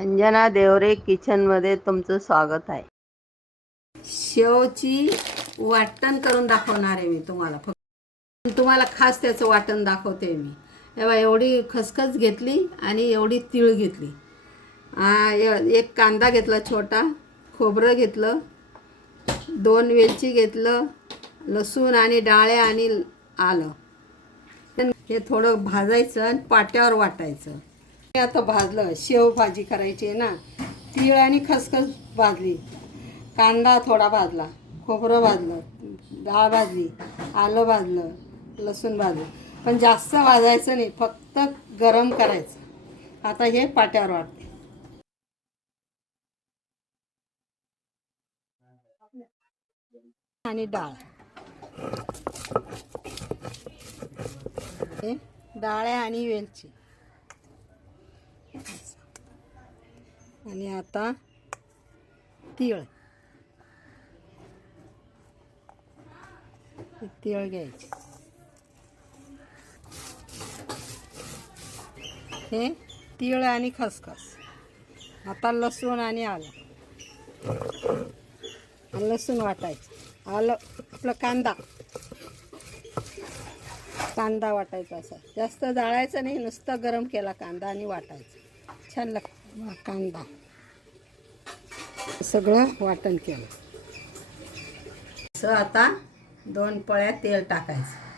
अंजना देवरे किचनमध्ये तुमचं स्वागत आहे. शेवची वाटण करून दाखवणार आहे मी तुम्हाला. फक्त तुम्हाला खास त्याचं वाटण दाखवते मी. तेव्हा एवढी खसखस घेतली आणि एवढी तीळ घेतली. य- एक कांदा घेतला छोटा खोबरं घेतलं दोन वेलची घेतलं लसूण आणि डाळ्या आणि आलं. हे थोडं भाजायचं आणि पाट्यावर वाटायचं. हे आता भाजलं. शेव भाजी करायची आहे ना. तीळ आणि खसखस भाजली. कांदा थोडा भाजला. खोबरं भाजलं. डाळ भाजली. आलं भाजलं. लसूण भाजलं. पण जास्त भाजायचं नाही. फक्त गरम करायचं. आता हे पाट्यावर वाटते. आणि डाळ. हे डाळ्या आणि वेलची. आणि आता तीळ. तीळ घ्यायचे. हे तीळ आणि खसखस. आता लसूण आणि आलं. आणि लसूण वाटायचं. आलं आपलं कांदा. कांदा वाटायचा असा. जास्त जाळायचं नाही नुसतं गरम केला कांदा आणि वाटायचं. छान लागतं कांदा सगळं वाटण केलं. असं आता दोन पळ्या तेल टाकायचं.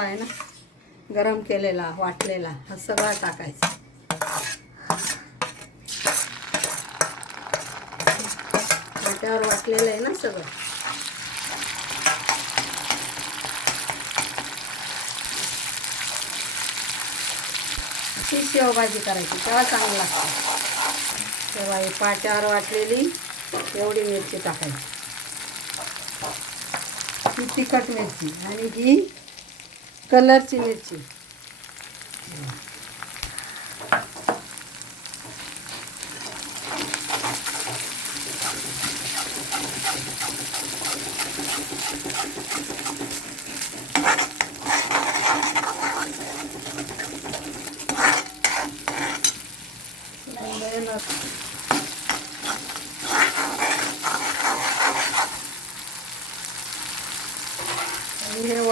आहे ना? गरम केलेला वाटलेला हा सगळा टाकायचा. वाट्यावर वाटलेलं आहे ना सगळं? ती शेवभाजी करायची तेव्हा चांगलं लागतं. तेव्हा ही पाट्यावर वाटलेली एवढी मिरची टाकायची. ही तिखट मिरची आणि ही कलरची मिरची.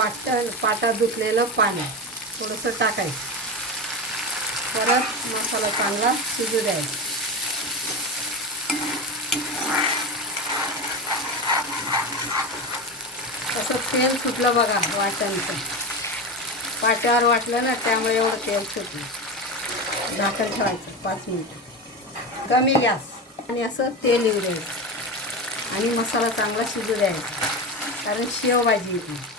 आणि पाटात पाटा धुतलेलं पाणी. थोडंसं टाकायचं. परत मसाला चांगला शिजू द्यायचा. तसं तेल सुटलं बघा वाटणचं. पाट्यावर वाटलं ना त्यामुळे एवढं तेल सुटलं. झाकण ठेवायचं पाच मिनटं. कमी गॅस आणि असं तेल येऊ द्यायचं. आणि मसाला चांगला शिजू द्यायचा. कारण शेव भाजी येते.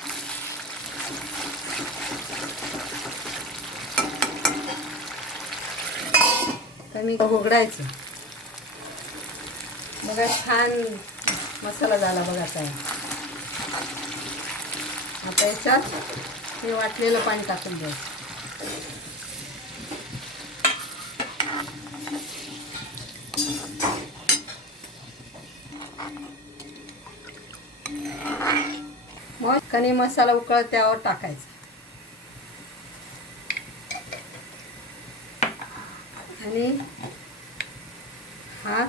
मी उघडायचं बघा छान मसाला झाला बघा काय आता याच्यात हे वाटलेलं पाणी टाकून द्यायचं. मग कणी मसाला उकळत त्यावर टाकायचा. आणि हा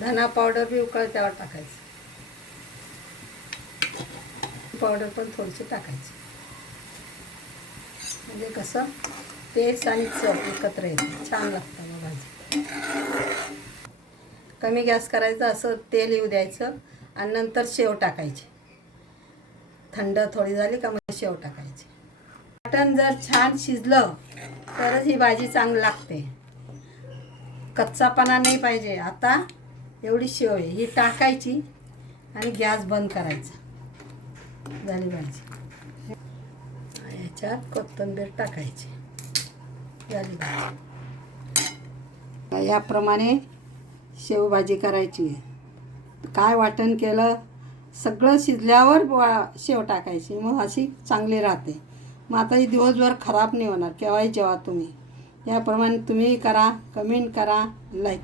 धना पावडर बी उकळत्यावर टाकायची टाकायचं. पावडर पण थोडीशी टाकायची. म्हणजे कसं टेस्ट आणि चव एकत्र येते. छान लागतं मग भाजी कमी गॅस करायचा असं तेल येऊ द्यायचं आणि नंतर शेव टाकायची. थंड थोडी झाली का मग शेव टाकायची. मटण जर छान शिजलं तरच ही भाजी चांगली लागते. कच्चापणा नाही पाहिजे. आता एवढी शेव आहे. ही टाकायची आणि गॅस बंद करायचा. झाली भाजी. याच्यात कोथिंबीर टाकायची. झाली भाजी. याप्रमाणे शेवभाजी करायची आहे. काय वाटण केलं? सगळं शिजल्यावर वा शेव टाकायची. मग अशी चांगली राहते. मग आता ही दिवसभर खराब नाही होणार. केव्हाही जेव्हा तुम्ही. याप्रमाणे तुम्ही करा कमेंट करा लाईक